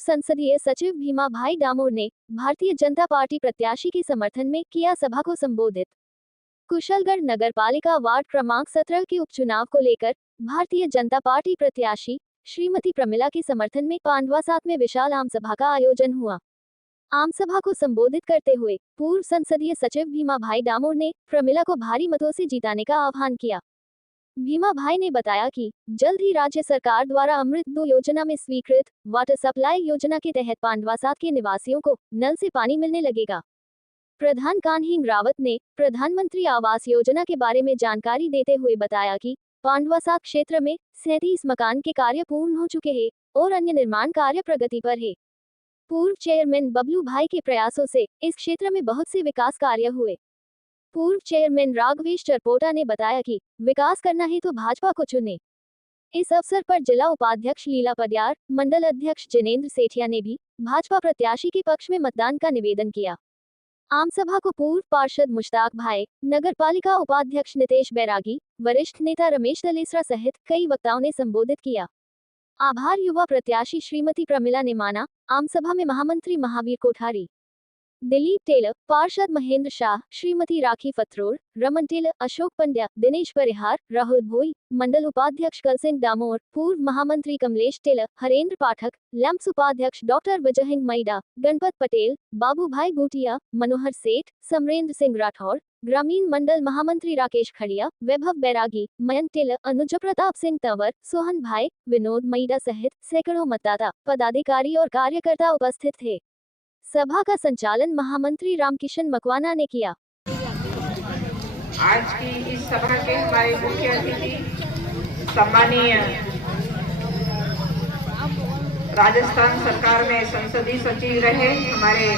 संसदीय सचिव भीमा भाई डामोर ने भारतीय जनता पार्टी प्रत्याशी के समर्थन में किया सभा को संबोधित। कुशलगढ़ नगर पालिका वार्ड क्रमांक 17 के उपचुनाव को लेकर भारतीय जनता पार्टी प्रत्याशी श्रीमती प्रमिला के समर्थन में पांडवा 7 में विशाल आम सभा का आयोजन हुआ। आम सभा को संबोधित करते हुए पूर्व संसदीय सचिव भीमा भाई डामोर ने प्रमिला को भारी मतों से जीताने का आह्वान किया। भीमा भाई ने बताया कि जल्द ही राज्य सरकार द्वारा अमृत 2 योजना में स्वीकृत वाटर सप्लाई योजना के तहत पांडवा 7 के निवासियों को नल से पानी मिलने लगेगा। प्रधान कान्हींग रावत ने प्रधानमंत्री आवास योजना के बारे में जानकारी देते हुए बताया कि पांडवा 7 क्षेत्र में 37 मकान के कार्य पूर्ण हो चुके हैं और अन्य निर्माण कार्य प्रगति पर है। पूर्व चेयरमैन बबलू भाई के प्रयासों से इस क्षेत्र में बहुत से विकास कार्य हुए। पूर्व चेयरमैन राघवेश चरपोटा ने बताया कि विकास करना है तो भाजपा को चुने। इस अवसर पर जिला उपाध्यक्ष लीला पडियार, मंडल अध्यक्ष जिनेंद्र सेठिया ने भी भाजपा प्रत्याशी के पक्ष में मतदान का निवेदन किया। आम सभा को पूर्व पार्षद मुश्ताक भाई, नगर पालिका उपाध्यक्ष नितेश बैरागी, वरिष्ठ नेता रमेश दलेसरा सहित कई वक्ताओं ने संबोधित किया। आभार युवा प्रत्याशी श्रीमती प्रमिला ने माना। आम सभा में महामंत्री महावीर कोठारी, दिलीप टेलर, पार्षद महेंद्र शाह, श्रीमती राखी फतरोर, रमन टेलर, अशोक पंड्या, दिनेश परिहार, राहुल भोई, मंडल उपाध्यक्ष कलसिंह डामोर, पूर्व महामंत्री कमलेश टेलर, हरेंद्र पाठक, लैंप्स उपाध्यक्ष डॉक्टर विजयहिंग मैडा, गणपत पटेल, बाबू भाई बूटिया, मनोहर सेठ, समरेंद्र सिंह राठौर, ग्रामीण मंडल महामंत्री राकेश खड़िया, वैभव बैरागी, मयंक टेलर, अनुज प्रताप सिंह तंवर, सोहन भाई, विनोद मैडा सहित सैकड़ों मतदाता, पदाधिकारी और कार्यकर्ता उपस्थित थे। सभा का संचालन महामंत्री रामकिशन मकवाना ने किया। आज की इस सभा के हमारे मुख्य अतिथि सम्मानीय राजस्थान सरकार में संसदीय सचिव रहे हमारे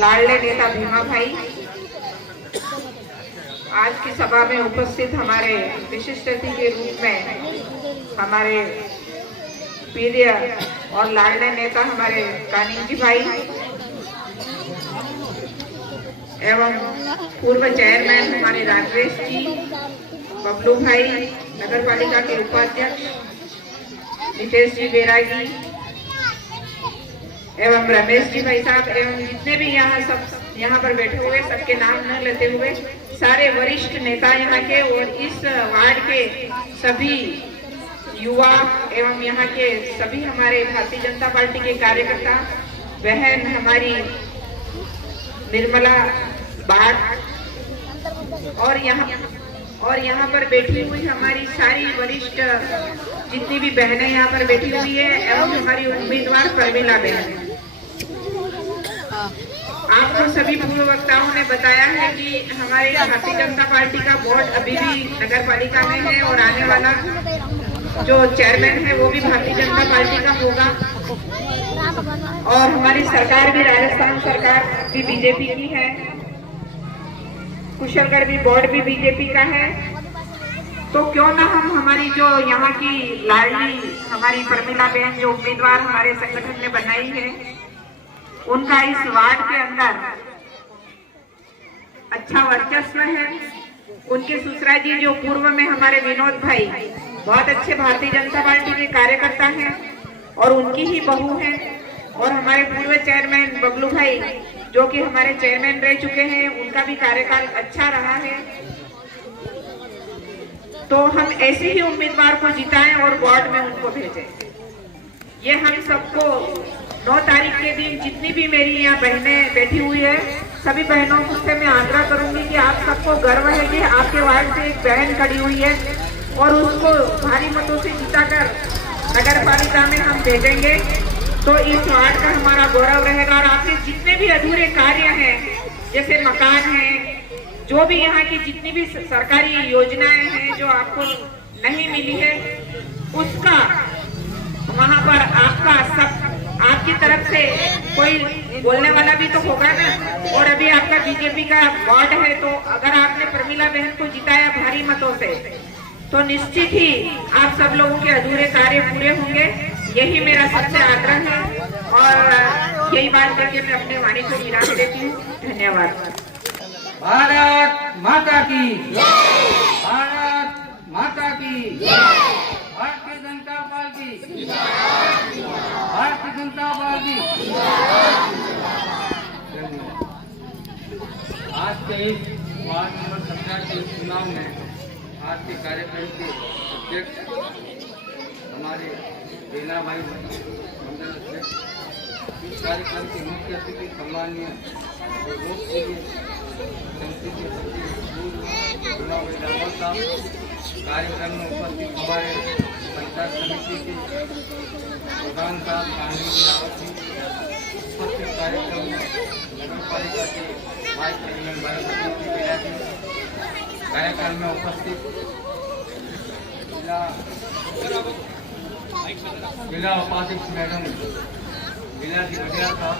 लाडले नेता भीमा भाई, आज की सभा में उपस्थित हमारे विशिष्ट अतिथि के रूप में हमारे प्रिय और लाडले नेता हमारे कानिंग जी भाई एवं पूर्व चेयरमैन हमारे राघवेश जी, बबलू भाई, नगर पालिका के उपाध्यक्ष नितेश जी बैरागी एवं रमेश जी भाई साहब एवं जितने भी यहाँ पर बैठे हुए सबके नाम न लेते हुए सारे वरिष्ठ नेता यहाँ के और इस वार्ड के सभी युवा एवं यहाँ के सभी हमारे भारतीय जनता पार्टी के कार्यकर्ता, बहन हमारी निर्मला बाट और यहाँ पर बैठी हुई हमारी सारी वरिष्ठ जितनी भी बहनें यहाँ पर बैठी हुई है एवं हमारी उम्मीदवार प्रमिला बहन। आपको सभी पूर्व वक्ताओं ने बताया है कि हमारे भारतीय जनता पार्टी का बोर्ड अभी भी नगर पालिका में है और आने वाला जो चेयरमैन है वो भी भारतीय जनता पार्टी का होगा और हमारी सरकार भी राजस्थान सरकार भी बीजेपी की है, कुशलगढ़ भी बोर्ड भी बीजेपी का है। तो क्यों ना हम हमारी जो यहाँ की लाडली हमारी प्रमिला बहन जो उम्मीदवार हमारे संगठन ने बनाई है उनका इस वार्ड के अंदर अच्छा वर्चस्व है। उनके ससुरा जी जो पूर्व में हमारे विनोद भाई बहुत अच्छे भारतीय जनता पार्टी के कार्यकर्ता हैं और उनकी ही बहू हैं और हमारे पूर्व चेयरमैन बबलू भाई जो कि हमारे चेयरमैन रह चुके हैं, उनका भी कार्यकाल अच्छा रहा है। तो हम ऐसे ही उम्मीदवार को जिताएं और वार्ड में उनको भेजें। ये हम सबको 9 तारीख के दिन जितनी भी मेरी यहाँ बहनें बैठी हुई है सभी बहनों से मैं आग्रह करूंगी कि आप सबको गर्व है कि आपके वार्ड से एक बहन खड़ी हुई है और उसको भारी मतों से जिताकर नगर पालिका में हम भेजेंगे तो इस वार्ड का हमारा गौरव रहेगा। और आपके जितने भी अधूरे कार्य हैं जैसे मकान हैं, जो भी यहाँ की जितनी भी सरकारी योजनाएं हैं जो आपको नहीं मिली है उसका वहाँ पर आपका सब आपकी तरफ से कोई बोलने वाला भी तो होगा ना। और अभी आपका बीजेपी का वार्ड है तो अगर आपने प्रमिला बहन को जिताया भारी मतों से तो निश्चित ही आप सब लोगों के अधूरे कार्य पूरे होंगे। यही मेरा सबसे आग्रह है और यही बात करके मैं अपने वाणी को विराम देती हूँ। धन्यवाद। भारत माता की भारत माता की Bharatiya Janata party Bharatiya Janata 23 ward number 17 के चुनाव में आज के कार्यक्रम के अध्यक्ष हमारे बेला भाई मंडल अध्यक्ष, इस कार्यक्रम के मुख्य अतिथि सम्मानीय लोकप्रिय संसदीय सचिव चुनाव रावत साहब, कार्यक्रम में उपस्थित हमारे पंचायत समिति के प्रधान साहब कानूनी रावत जी, उपस्थित कार्यक्रम में नगर पालिका के वाइस चेयरमैन कार्यक्रम में उपस्थित जिला उपाध्यक्ष मैडम जिला दिवटिया साहब,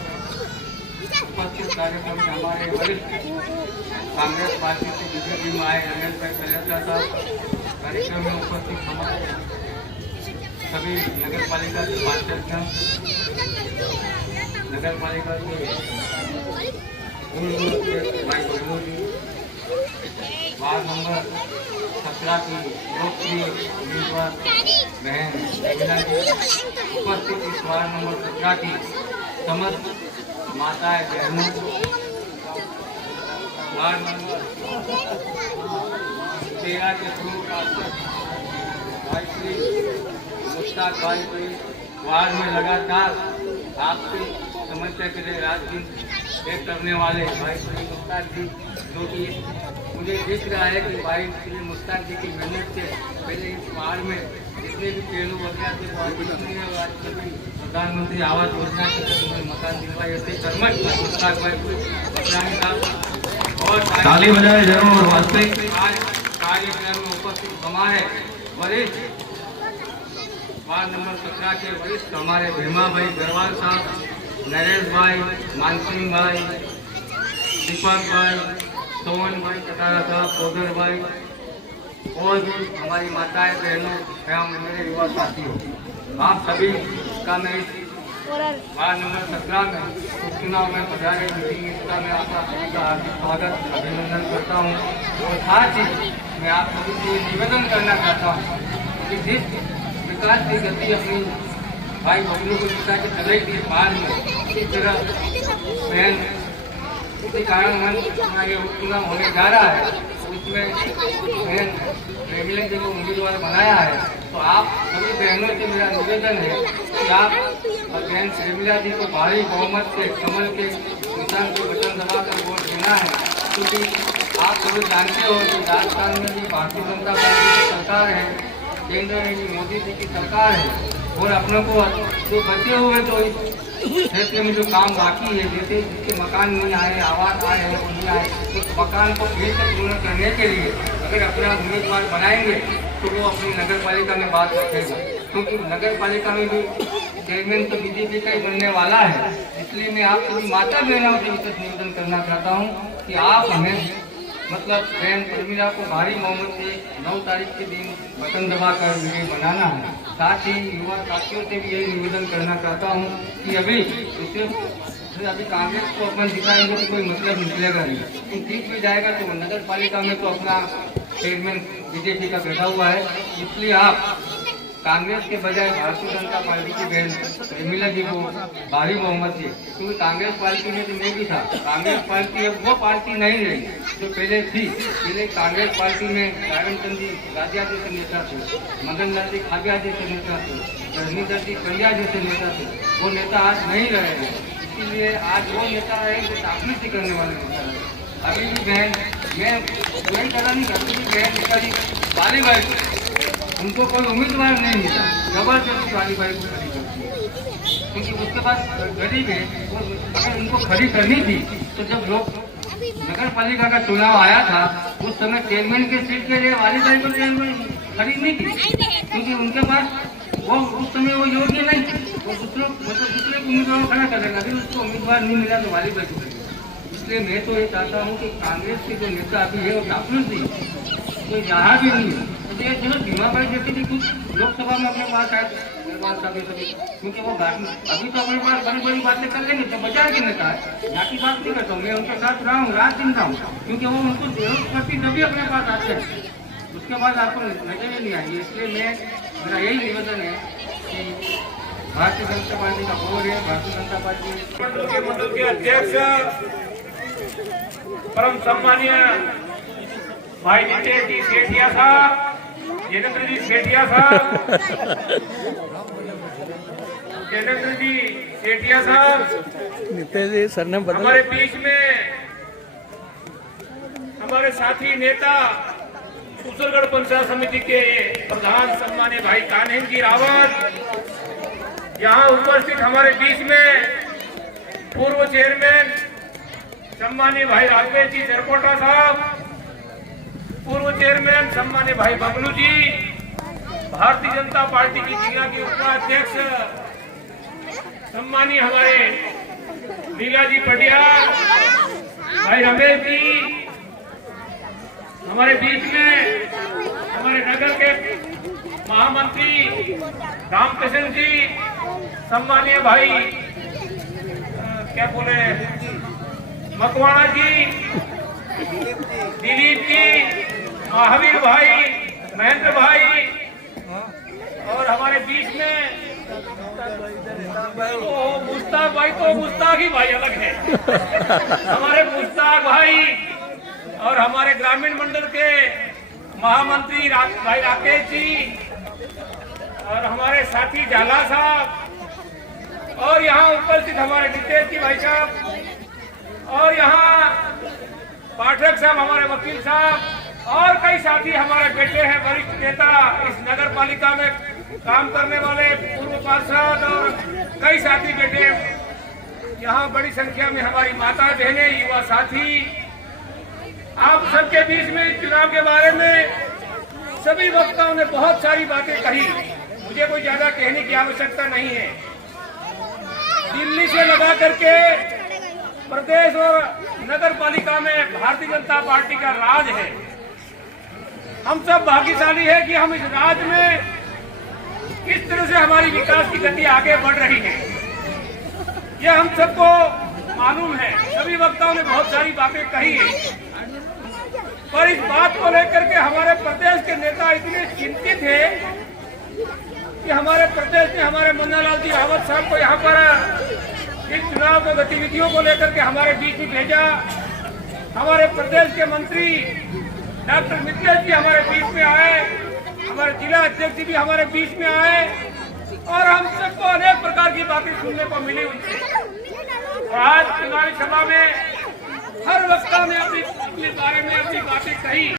उपस्थित कार्यक्रम में हमारे वरिष्ठ कांग्रेस पार्टी से बीजेपी में आए रमेश भाई कलेजा साहब, कार्यक्रम में उपस्थित हमारे सभी नगर पालिका के पार्षदगण, नगर पालिका के भाई बहनों जी, वार्ड नंबर 17 की लोकप्रिय उम्मीदवार बहन रवीना जी, उपस्थित इस वार्ड नंबर 17 की समस्त माताएं बहनों, वार्ड नंबर 13 के पूर्व पार्षद भाई श्री मुश्ताक भाई को वार्ड में लगातार आपकी समस्या के लिए रात दिन एक करने वाले भाई श्री मुश्ताक जी, जो कि मुझे दिख रहा है कि भाई श्री मुश्ताक जी की मेहनत से पहले इस वार्ड में जितने भी पेड़ों वगैरह थे प्रधानमंत्री आवास योजना के तहत मकान दिलवाए थे कर्मठ मुश्ताक भाई बदलानी साहब और ताली बजाए जरूर। वास्तविक आज कार्यक्रम में उपस्थित हमारे वरिष्ठ वार्ड नंबर 17 के वरिष्ठ हमारे भीमा भाई गरवाल साहब, नरेश भाई, मानसिंह भाई, दीपक भाई, सोहन भाई कटारा साहब, सोदर भाई और भी हमारी माताएं बहनों एवं मेरे युवा साथियों, आप सभी का मैं इस वार्ड नंबर 17 में उपचुनाव में पधारे मीटिंग इसका मैं आपका सभी का हार्दिक स्वागत अभिनंदन करता हूँ। और साथ ही मैं आप सभी से निवेदन करना चाहता हूँ कि जिस विकास की गति अपनी भाई बबलू को पिता की चलाई थी बाढ़ में, इस तरह बहन इसी कारण हमारा ये उपचुनाव होने जा रहा है, उसमें बहन रेगुलर जी को उम्मीदवार बनाया है। तो आप सभी बहनों से मेरा निवेदन है कि आप बहन श्रीमिला जी को भारी बहुमत से कमल के निशान को बटन दबाकर वोट देना है, क्योंकि आप सभी जानते हो कि राजस्थान में भी भारतीय जनता पार्टी की सरकार है, केंद्र में भी मोदी जी की सरकार है और अपने को जो बचे हुए तो इस क्षेत्र में जो काम बाकी है, जैसे जिसके मकान नहीं आए, आवास आए हैं वो नहीं आए, उस मकान को फिर से पूर्ण करने के लिए अगर अपना उम्मीदवार बनाएंगे तो वो अपनी नगर पालिका में बात रखेगा, क्योंकि नगर पालिका में भी चेयरमैन तो बीजेपी का ही बनने वाला है। इसलिए मैं आप सभी माता बहनों से विशेष निवेदन करना चाहता हूँ कि आप हमें मतलब बहन उर्मिला को भारी बहुमत से 9 तारीख के दिन बटन दबाकर विजयी बनाना है। साथ ही युवा साथियों से भी यही निवेदन करना चाहता हूँ कि अभी कांग्रेस को अपन दिखाएंगे तो कोई मतलब निकलेगा नहीं, जीत भी जाएगा तो नगर पालिका में तो अपना चेयरमैन बीजेपी का बैठा हुआ है। इसलिए आप कांग्रेस के बजाय भारतीय जनता पार्टी की बहन रमीला जी को भारी बहुमत से, क्योंकि कांग्रेस पार्टी में तो मैं भी था, कांग्रेस पार्टी अब वो पार्टी नहीं रही जो पहले थी। पहले कांग्रेस पार्टी में रायचंद जी राजिया जैसे नेता थे, मदन लाल जी खाबिया जैसे नेता थे, धर्मीधर जी कलिया जैसे नेता थे, वो नेता आज नहीं रहे हैं। इसीलिए आज वो नेता है जो राजनीति करने वाले नेता है। अभी भी बहन मैं वही तरह नहीं करती थी, बहन नेताजी वाली भाई उनको कोई उम्मीदवार नहीं मिला, जबरदस्ती वाली भाई को खड़ी करती है, क्योंकि उसके पास गरीब है। अगर उनको खड़ी करनी थी तो जब लोग नगर पालिका का चुनाव आया था उस समय चेयरमैन के सीट के लिए वाली भाई को चेयरमैन खरीदनी थी, क्योंकि उनके पास वो उस समय वो योग्य नहीं थे, वो दूसरे उम्मीदवार खड़ा कर लेगा, अभी उसको उम्मीदवार नहीं मिला तो वाली भाई को खरीदा। इसलिए मैं तो ये चाहता हूँ कि कांग्रेस के जो नेता अभी है वो काफी थी, कोई यहाँ भी नहीं है। तो ये जो भीमा भाई जैसे भी कुछ लोकसभा में अपने पास आए सभी, क्योंकि वो अभी तो अपने पास बड़ी बड़ी बातें कर लेंगे, तो बजाय के नेता है यहाँ की बात नहीं करता हूँ, मैं उनके साथ रहा हूँ, रात दिन रहा हूँ, क्योंकि वो उनको जरूरत पड़ती तभी अपने पास आते हैं, उसके बाद आपको नजर ही नहीं आएगी। इसलिए मेरा यही निवेदन है कि भारतीय जनता पार्टी का बोर्ड है, भारतीय जनता पार्टी मंडल के अध्यक्ष परम सम्मानीय भाई नितेश जी सेठिया साहब, जितेंद्र जी सेठिया साहब, जितेंद्र जी सेठिया साहब नितेश जी सर ने बदल हमारे बीच में हमारे साथी नेता कुशलगढ़ पंचायत समिति के प्रधान सम्मानीय भाई कान्हेन जी रावत, यहाँ उपस्थित हमारे बीच में पूर्व चेयरमैन सम्मानीय भाई राघवेश जी जरकोटा साहब, पूर्व चेयरमैन सम्मानीय भाई बबलू जी, भारतीय जनता पार्टी की जिला के उपाध्यक्ष सम्मानीय हमारे लीला जी पटियाल, भाई रमेश जी, हमारे बीच में हमारे नगर के महामंत्री रामकृष्ण जी, सम्मानीय भाई क्या बोले मकवाना जी, दिलीप जी, महावीर भाई, महेंद्र भाई, और हमारे बीच में मुश्ताक भाई, तो मुश्ताक ही भाई अलग है हमारे मुश्ताक भाई, और हमारे ग्रामीण मंडल के महामंत्री भाई राकेश जी, और हमारे साथी झाला साहब, और यहाँ उपस्थित हमारे नितेश जी भाई साहब, और यहाँ पाठक साहब, हमारे वकील साहब, और कई साथी हमारे बेटे हैं वरिष्ठ नेता इस नगर पालिका में काम करने वाले पूर्व पार्षद, और कई साथी बेटे यहाँ बड़ी संख्या में हमारी माता बहनें, युवा साथी, आप सबके बीच में चुनाव के बारे में सभी वक्ताओं ने बहुत सारी बातें कही, मुझे कोई ज्यादा कहने की आवश्यकता नहीं है। दिल्ली से लगा करके प्रदेश और नगर पालिका में भारतीय जनता पार्टी का राज है। हम सब भाग्यशाली है कि हम इस राज में किस तरह से हमारी विकास की गति आगे बढ़ रही है, यह हम सबको मालूम है। सभी वक्ताओं ने बहुत सारी बातें कही है, पर इस बात को लेकर के हमारे प्रदेश के नेता इतने चिंतित हैं कि हमारे प्रदेश ने हमारे मुन्नालाल जी रावत साहब को यहाँ पर इस चुनाव को गतिविधियों को लेकर के हमारे बीच में भेजा। हमारे प्रदेश के मंत्री डॉक्टर मिथिलेश जी हमारे बीच में आए, हमारे जिला अध्यक्ष जी भी हमारे बीच में आए, और हम सबको अनेक प्रकार की बातें सुनने को मिली उनसे। और आज चुनावी सभा में हर वक्ता ने अपने बारे में अपनी बातें कही।